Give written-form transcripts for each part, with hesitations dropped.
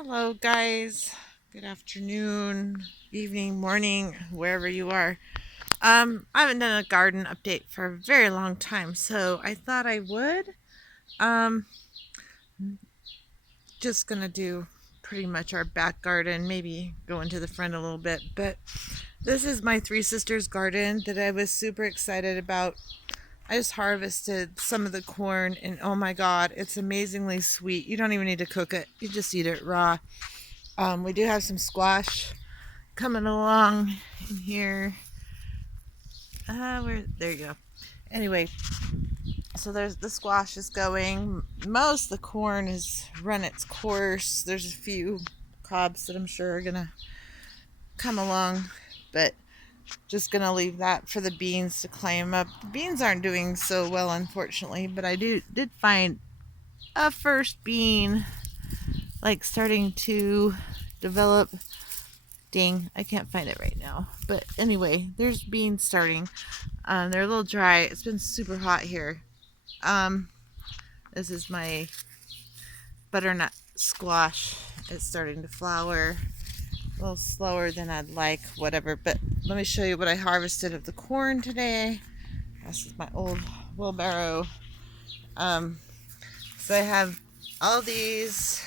Hello, guys. Good afternoon, evening, morning, wherever you are. I haven't done a garden update for a very long time, so I thought I would. Um, just gonna do pretty much our back garden, maybe go into the front a little bit. But this is my three sisters' garden that I was super excited about. I just harvested some of the corn, and oh my god, it's amazingly sweet. You don't even need to cook it; you just eat it raw. We do have some squash coming along in here. There you go. Anyway, so there's the squash is going. Most of the corn has run its course. There's a few cobs that I'm sure are gonna come along, but just gonna leave that for the beans to climb up. The beans aren't doing so well, unfortunately, but I did find a first bean like starting to develop. Dang, I can't find it right now. But anyway, there's beans starting. They're a little dry. It's been super hot here. Um, this is my butternut squash. It's starting to flower. A little slower than I'd like, whatever. But let me show you what I harvested of the corn today. This is my old wheelbarrow. Um, so I have all these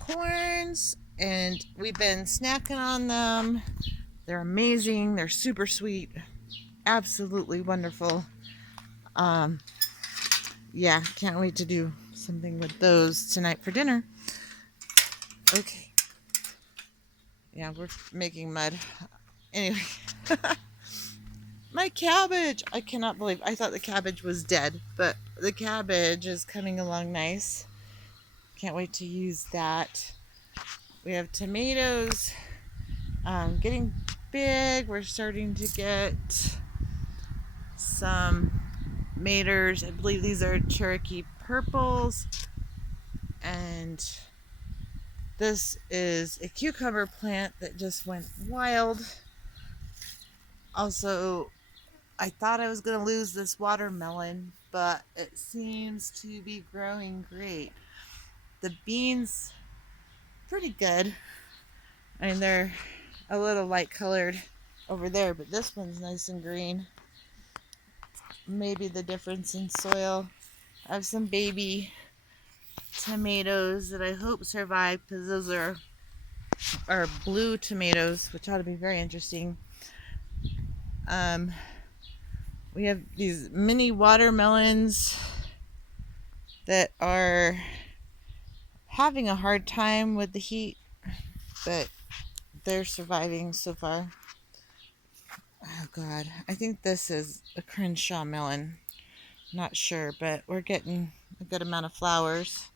corns, and we've been snacking on them. They're amazing. They're super sweet. Absolutely wonderful. Um, yeah, can't wait to do something with those tonight for dinner. Okay. Yeah, we're making mud. Anyway, my cabbage. I cannot believe. I thought the cabbage was dead, but the cabbage is coming along nice. Can't wait to use that. We have tomatoes getting big. We're starting to get some maters. I believe these are Cherokee purples. And this is a cucumber plant that just went wild. Also, I thought I was going to lose this watermelon, but it seems to be growing great. The beans, pretty good. I mean, they're a little light colored over there, but this one's nice and green. Maybe the difference in soil. I have some baby tomatoes that I hope survive because those are blue tomatoes, which ought to be very interesting. We have these mini watermelons that are having a hard time with the heat, but they're surviving so far. Oh god, I think this is a Crenshaw melon. Not sure, but we're getting a good amount of flowers.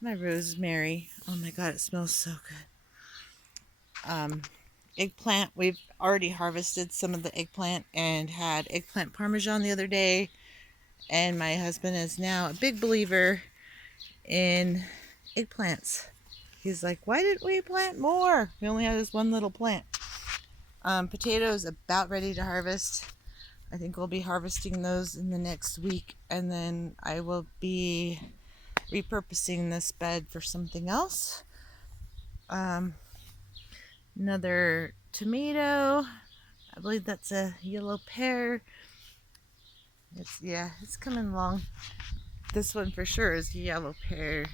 My rosemary. Oh my god, it smells so good. Eggplant. We've already harvested some of the eggplant and had eggplant parmesan the other day. And my husband is now a big believer in eggplants. He's like, why didn't we plant more? We only have this one little plant. Potatoes about ready to harvest. I think we'll be harvesting those in the next week, and then I will be repurposing this bed for something else. Another tomato. I believe that's a yellow pear. It's coming along. This one for sure is yellow pear.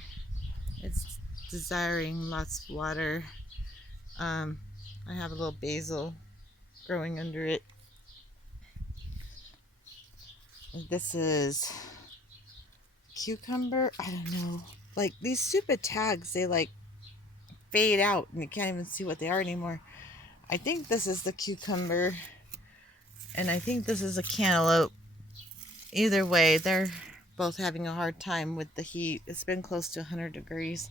It's desiring lots of water. I have a little basil growing under it. This is cucumber. I don't know. Like these stupid tags, they like fade out and you can't even see what they are anymore. I think this is the cucumber, and I think this is a cantaloupe. Either way, they're both having a hard time with the heat. It's been close to 100 degrees.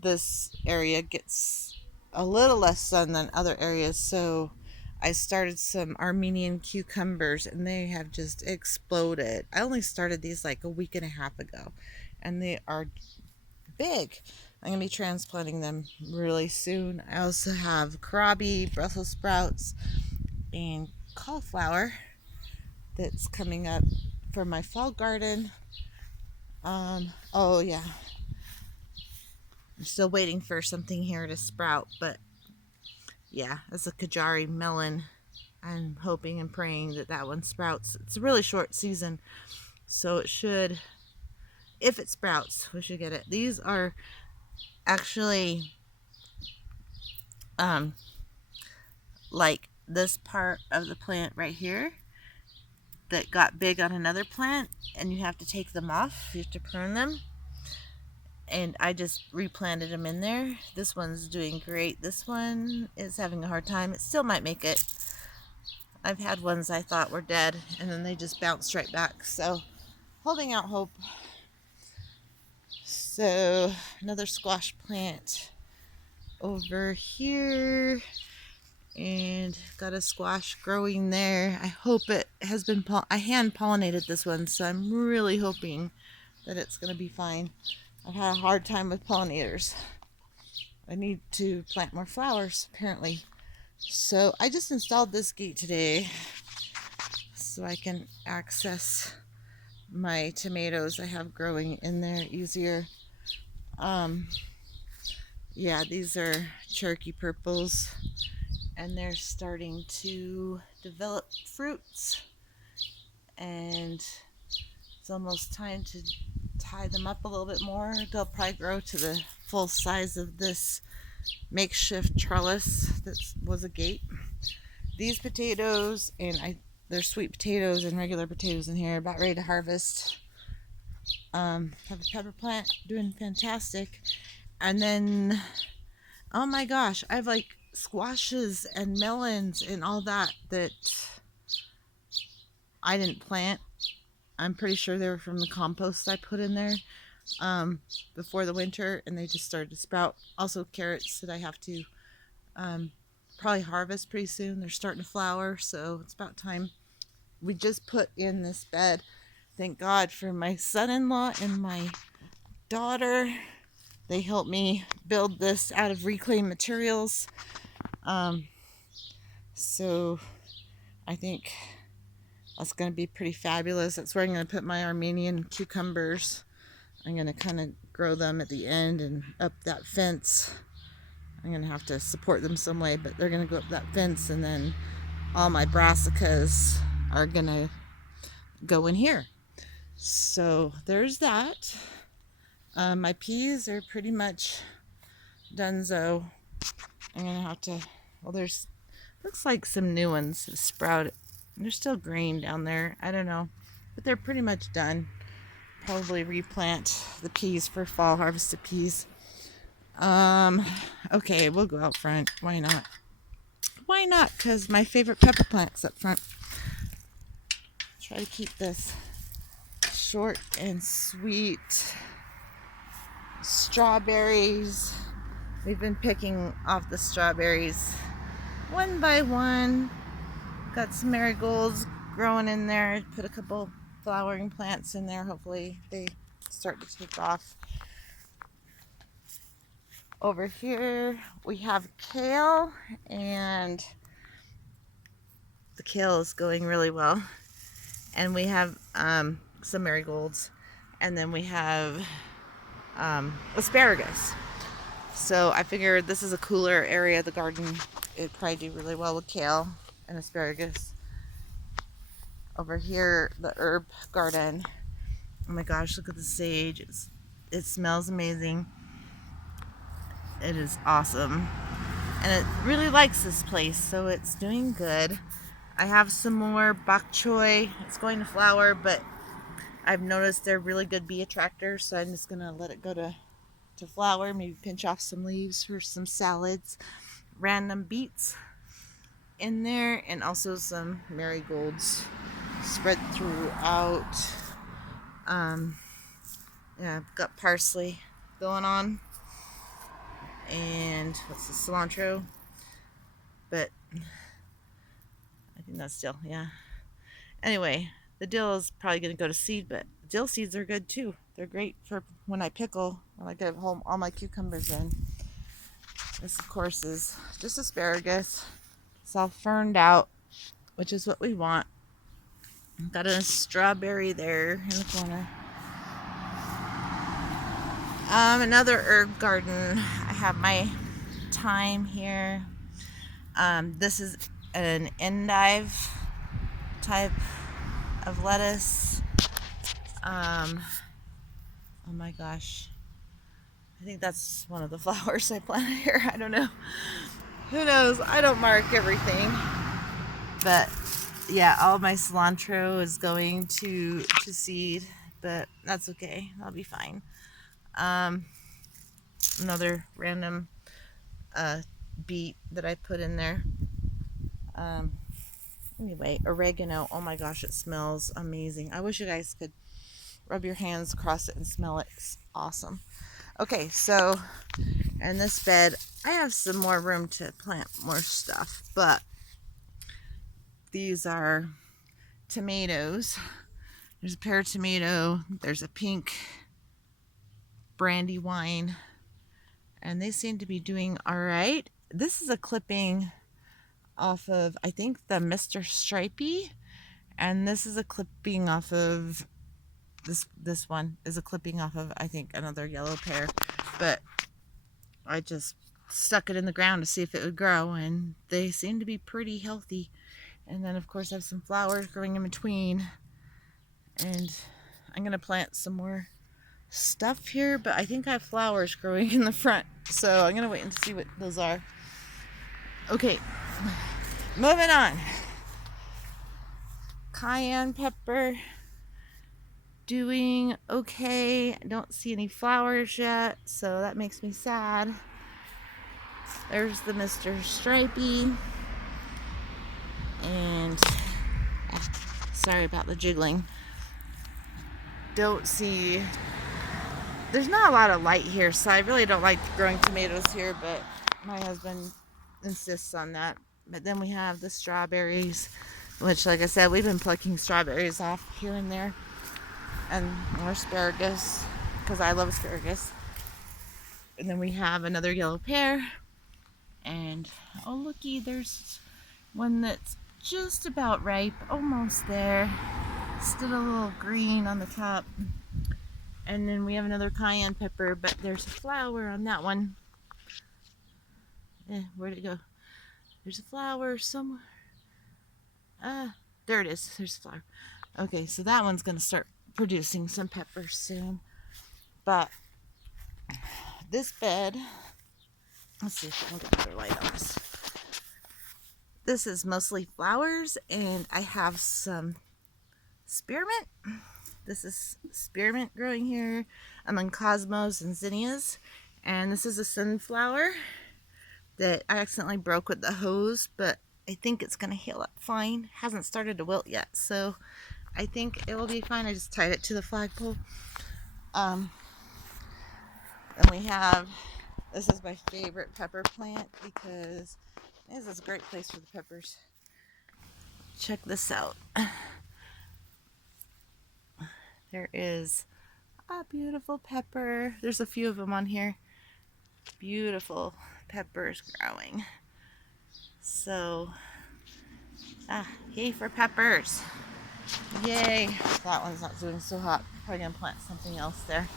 This area gets a little less sun than other areas, so I started some Armenian cucumbers and they have just exploded. I only started these like a week and a half ago, and they are big. I'm going to be transplanting them really soon. I also have kohlrabi, Brussels sprouts, and cauliflower that's coming up for my fall garden. Oh yeah, I'm still waiting for something here to sprout, but yeah, it's a Kajari melon. I'm hoping and praying that that one sprouts. It's a really short season, so it should, if it sprouts, we should get it. These are actually like this part of the plant right here that got big on another plant, and you have to take them off. You have to prune them. And I just replanted them in there. This one's doing great. This one is having a hard time. It still might make it. I've had ones I thought were dead, and then they just bounced right back. So, holding out hope. So, another squash plant over here. And got a squash growing there. I hope it has been, I hand pollinated this one, so I'm really hoping that it's going to be fine. I've had a hard time with pollinators. I need to plant more flowers, apparently. So I just installed this gate today so I can access my tomatoes I have growing in there easier. Yeah, these are Cherokee purples, and they're starting to develop fruits, and it's almost time to tie them up a little bit more. They'll probably grow to the full size of this makeshift trellis that was a gate. These potatoes, and there's sweet potatoes and regular potatoes in here, about ready to harvest. Have a pepper plant doing fantastic. And then, oh my gosh, I have like squashes and melons and all that I didn't plant. I'm pretty sure they were from the compost I put in there before the winter, and they just started to sprout. Also carrots that I have to probably harvest pretty soon. They're starting to flower, so it's about time. We just put in this bed. Thank God for my son-in-law and my daughter. They helped me build this out of reclaimed materials. So I think that's going to be pretty fabulous. That's where I'm going to put my Armenian cucumbers. I'm going to kind of grow them at the end and up that fence. I'm going to have to support them some way, but they're going to go up that fence, and then all my brassicas are going to go in here. So there's that. My peas are pretty much donezo. I'm going to have to, well, there's, looks like some new ones have sprouted. They're still green down there. I don't know, but they're pretty much done. Probably replant the peas for fall harvested peas. Okay, we'll go out front. Why not? Why not? Because my favorite pepper plant's up front. Try to keep this short and sweet. Strawberries. We've been picking off the strawberries one by one. Got some marigolds growing in there. Put a couple flowering plants in there. Hopefully they start to take off. Over here we have kale, and the kale is going really well. And we have some marigolds, and then we have asparagus. So I figured this is a cooler area of the garden. It'd probably do really well with kale and asparagus. Over here, the herb garden. Oh my gosh, look at the sage. It smells amazing. It is awesome. And it really likes this place, so it's doing good. I have some more bok choy. It's going to flower, but I've noticed they're really good bee attractors, so I'm just going to let it go to flower. Maybe pinch off some leaves for some salads. Random beets in there, and also some marigolds spread throughout. Yeah, I've got parsley going on, and what's the cilantro, but I think that's dill. Yeah, anyway, the dill is probably going to go to seed, but dill seeds are good too. They're great for when I pickle, when I get home all my cucumbers in. This of course is just asparagus. It's all ferned out, which is what we want. Got a strawberry there in the corner. Another herb garden. I have my thyme here. This is an endive type of lettuce. Oh my gosh. I think that's one of the flowers I planted here. I don't know. Who knows? I don't mark everything. But yeah, all my cilantro is going to seed, but that's okay. I'll be fine. Another random beet that I put in there. Anyway, oregano. Oh my gosh, it smells amazing. I wish you guys could rub your hands across it and smell it. It's awesome. Okay, so in this bed, I have some more room to plant more stuff, but these are tomatoes. There's a pear tomato, there's a pink brandywine, and they seem to be doing all right. This is a clipping off of, I think, the Mr. Stripey, and this is a clipping off of this one is a clipping off of, I think, another yellow pear, but I just stuck it in the ground to see if it would grow, and they seem to be pretty healthy. And then of course I have some flowers growing in between, and I'm gonna plant some more stuff here, but I think I have flowers growing in the front, so I'm gonna wait and see what those are. Okay, moving on. Cayenne pepper doing okay. I don't see any flowers yet, so that makes me sad. There's the Mr. Stripey, and sorry about the jiggling. Don't see, there's not a lot of light here, so I really don't like growing tomatoes here, but my husband insists on that. But then we have the strawberries, which, like I said, we've been plucking strawberries off here and there, and more asparagus, because I love asparagus. And then we have another yellow pear, and oh looky, there's one that's just about ripe, almost there, still a little green on the top. And then we have another cayenne pepper, but there's a flower on that one. Where'd it go? There's a flower somewhere. There it is. There's a flower. Okay, so that one's gonna start producing some peppers soon. But this bed, let's see if I can get another light on this. This is mostly flowers, and I have some spearmint. This is spearmint growing here among cosmos and zinnias. And this is a sunflower that I accidentally broke with the hose, but I think it's going to heal up fine. Hasn't started to wilt yet, so I think it will be fine. I just tied it to the flagpole. Then we have, this is my favorite pepper plant because this is a great place for the peppers. Check this out. There is a beautiful pepper. There's a few of them on here. Beautiful peppers growing. So, yay for peppers. Yay. That one's not doing so hot. Probably gonna plant something else there.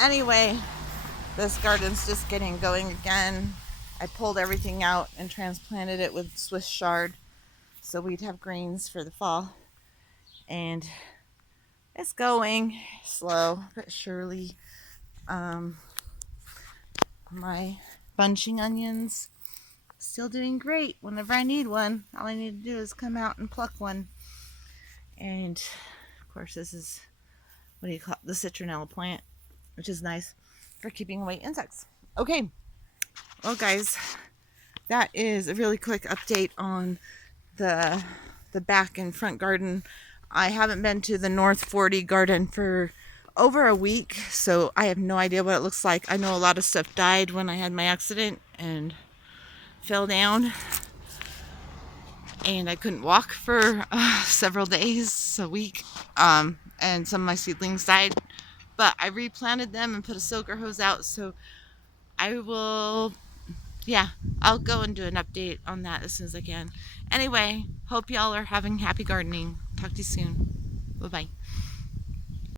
Anyway, this garden's just getting going again. I pulled everything out and transplanted it with Swiss chard, so we'd have greens for the fall. And it's going slow but surely. My bunching onions still doing great. Whenever I need one, all I need to do is come out and pluck one. And of course, this is, what do you call it, the citronella plant, which is nice for keeping away insects. Okay, well guys, that is a really quick update on the back and front garden. I haven't been to the North 40 garden for over a week, so I have no idea what it looks like. I know a lot of stuff died when I had my accident and fell down, and I couldn't walk for several days, a week, and some of my seedlings died, but I replanted them and put a soaker hose out, so I will, I'll go and do an update on that as soon as I can. Anyway, hope y'all are having happy gardening. Talk to you soon. Bye-bye.